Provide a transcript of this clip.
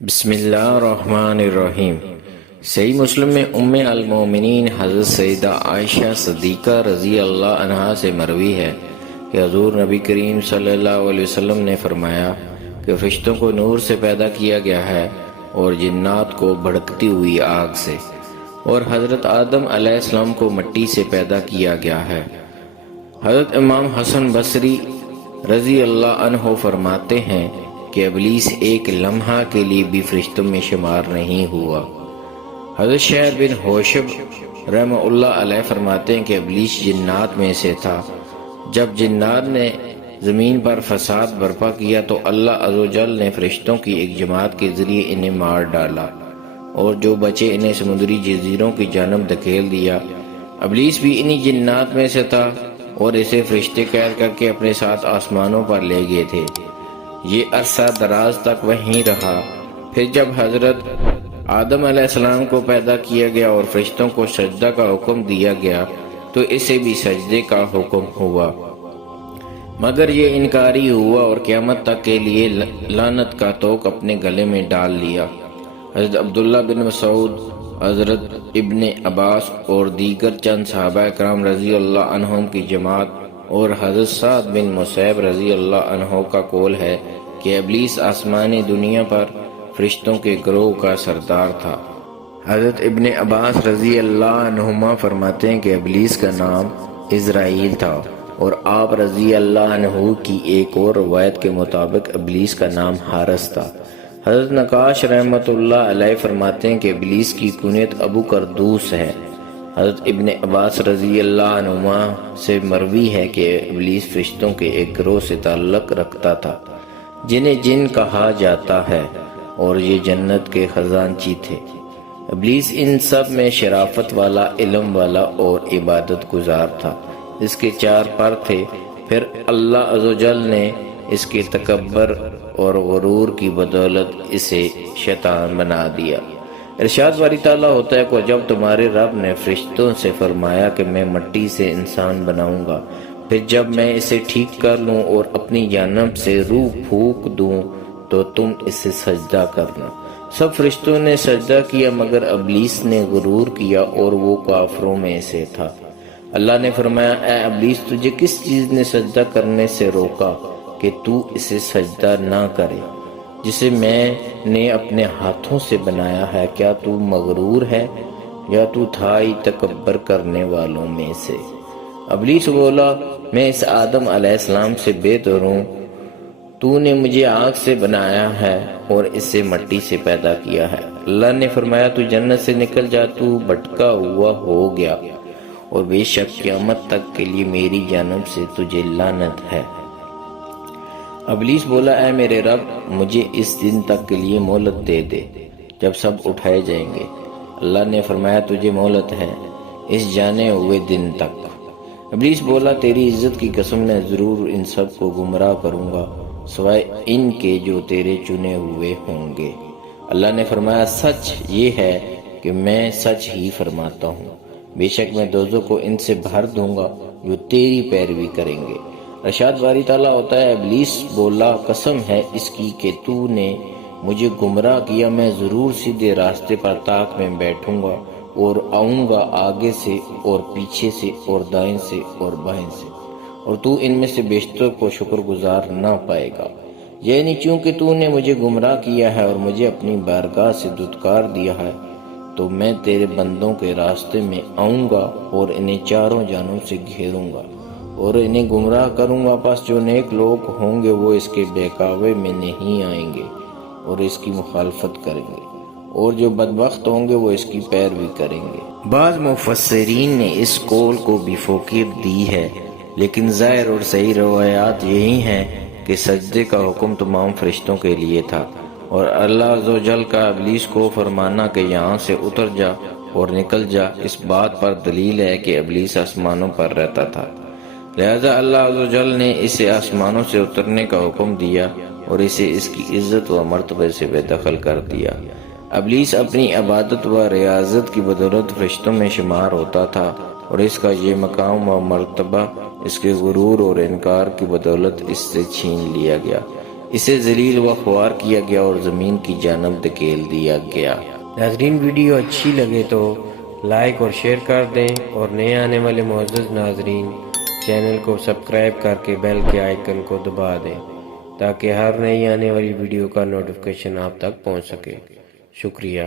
بسم اللہ الرحمن الرحیم۔ صحیح مسلم میں ام المومنین حضرت سیدہ عائشہ صدیقہ رضی اللہ عنہا سے مروی ہے کہ حضور نبی کریم صلی اللہ علیہ وسلم نے فرمایا کہ فرشتوں کو نور سے پیدا کیا گیا ہے اور جنات کو بھڑکتی ہوئی آگ سے، اور حضرت آدم علیہ السلام کو مٹی سے پیدا کیا گیا ہے۔ حضرت امام حسن بصری رضی اللہ عنہ فرماتے ہیں کہ ابلیس ایک لمحہ کے لیے بھی فرشتوں میں شمار نہیں ہوا۔ حضرت شہر بن حوشب رحمہ اللہ علیہ فرماتے ہیں کہ ابلیس جنات میں سے تھا۔ جب جنات نے زمین پر فساد برپا کیا تو اللہ عز و جل نے فرشتوں کی ایک جماعت کے ذریعے انہیں مار ڈالا، اور جو بچے انہیں سمندری جزیروں کی جانب دھکیل دیا۔ ابلیس بھی انہی جنات میں سے تھا اور اسے فرشتے قید کر کے اپنے ساتھ آسمانوں پر لے گئے تھے۔ یہ عرصہ دراز تک وہیں رہا۔ پھر جب حضرت آدم علیہ السلام کو پیدا کیا گیا اور فرشتوں کو سجدہ کا حکم دیا گیا تو اسے بھی سجدے کا حکم ہوا، مگر یہ انکاری ہوا اور قیامت تک کے لیے لعنت کا توق اپنے گلے میں ڈال لیا۔ حضرت عبداللہ بن مسعود، حضرت ابن عباس اور دیگر چند صحابہ اکرام رضی اللہ عنہم کی جماعت اور حضرت سعد بن مسیب رضی اللہ عنہ کا قول ہے کہ ابلیس آسمانی دنیا پر فرشتوں کے گروہ کا سردار تھا۔ حضرت ابن عباس رضی اللہ عنہما فرماتے ہیں کہ ابلیس کا نام عزرائیل تھا، اور آپ رضی اللہ عنہ کی ایک اور روایت کے مطابق ابلیس کا نام حارث تھا۔ حضرت نقاش رحمۃ اللہ علیہ فرماتے ہیں کہ ابلیس کی کنیت ابو کردوس ہے۔ حضرت ابن عباس رضی اللہ عنہما سے مروی ہے کہ ابلیس فرشتوں کے ایک گروہ سے تعلق رکھتا تھا جنہیں جن کہا جاتا ہے، اور یہ جنت کے خزانچی تھے۔ ابلیس ان سب میں شرافت والا، علم والا اور عبادت گزار تھا۔ اس کے 4 پر تھے، پھر اللہ عز و جل نے اس کے تکبر اور غرور کی بدولت اسے شیطان بنا دیا۔ ارشاد باری تعالیٰ ہوتا ہے کہ جب تمہارے رب نے فرشتوں سے فرمایا کہ میں مٹی سے انسان بناؤں گا، پھر جب میں اسے ٹھیک کر لوں اور اپنی جانب سے روح پھونک دوں تو تم اسے سجدہ کرنا۔ سب فرشتوں نے سجدہ کیا مگر ابلیس نے غرور کیا اور وہ کافروں میں سے تھا۔ اللہ نے فرمایا، اے ابلیس، تجھے کس چیز نے سجدہ کرنے سے روکا کہ تو اسے سجدہ نہ کرے جسے میں نے اپنے ہاتھوں سے بنایا ہے؟ کیا تو مغرور ہے یا تو تھا ہی تکبر کرنے والوں میں سے؟ ابلیس بولا، میں اس آدم علیہ السلام سے بہتر ہوں، تو نے مجھے آگ سے بنایا ہے اور اسے مٹی سے پیدا کیا ہے۔ اللہ نے فرمایا، تو جنت سے نکل جا، تو بھٹکا ہوا ہو گیا، اور بے شک قیامت تک کے لیے میری جانب سے تجھے لعنت ہے۔ ابلیس بولا، اے میرے رب، مجھے اس دن تک کے لیے مہلت دے دے جب سب اٹھائے جائیں گے۔ اللہ نے فرمایا، تجھے مہلت ہے اس جانے ہوئے دن تک۔ ابلیس بولا، تیری عزت کی قسم، میں ضرور ان سب کو گمراہ کروں گا سوائے ان کے جو تیرے چنے ہوئے ہوں گے۔ اللہ نے فرمایا، سچ یہ ہے کہ میں سچ ہی فرماتا ہوں، بے شک میں دوزخ کو ان سے بھر دوں گا جو تیری پیروی کریں گے۔ ارشاد باری تعالیٰ ہوتا ہے، ابلیس بولا، قسم ہے اس کی کہ تو نے مجھے گمراہ کیا، میں ضرور سیدھے راستے پر طاق میں بیٹھوں گا اور آؤں گا آگے سے اور پیچھے سے اور دائیں سے اور بائیں سے، اور تو ان میں سے بیشتر کو شکر گزار نہ پائے گا۔ یعنی چونکہ تو نے مجھے گمراہ کیا ہے اور مجھے اپنی بارگاہ سے دھتکار دیا ہے، تو میں تیرے بندوں کے راستے میں آؤں گا اور انہیں چاروں جانب سے گھیروں گا اور انہیں گمراہ کروں گا۔ پس جو نیک لوگ ہوں گے وہ اس کے بہکاوے میں نہیں آئیں گے اور اس کی مخالفت کریں گے، اور جو بدبخت ہوں گے وہ اس کی پیروی کریں گے۔ بعض مفسرین نے اس قول کو بھی فوقیت دی ہے، لیکن ظاہر اور صحیح روایات یہی ہیں کہ سجدے کا حکم تمام فرشتوں کے لیے تھا، اور اللہ عز و جل کا ابلیس کو فرمانا کہ یہاں سے اتر جا اور نکل جا، اس بات پر دلیل ہے کہ ابلیس آسمانوں پر رہتا تھا، لہذا اللہ عز و جل نے اسے آسمانوں سے اترنے کا حکم دیا اور اسے اس کی عزت و مرتبے سے بے دخل کر دیا۔ ابلیس اپنی عبادت و ریاضت کی بدولت فرشتوں میں شمار ہوتا تھا، اور اس کا یہ مقام و مرتبہ اس کے غرور اور انکار کی بدولت اس سے چھین لیا گیا۔ اسے ذلیل و خوار کیا گیا اور زمین کی جانب دھکیل دیا گیا۔ ناظرین ویڈیو اچھی لگے تو لائک اور شیئر کر دیں اور نئے آنے والے معزز ناظرین چینل کو سبسکرائب کر کے بیل کے آئیکن کو دبا دیں تاکہ ہر نئی آنے والی ویڈیو کا نوٹیفیکیشن آپ تک پہنچ سکے۔ شکریہ۔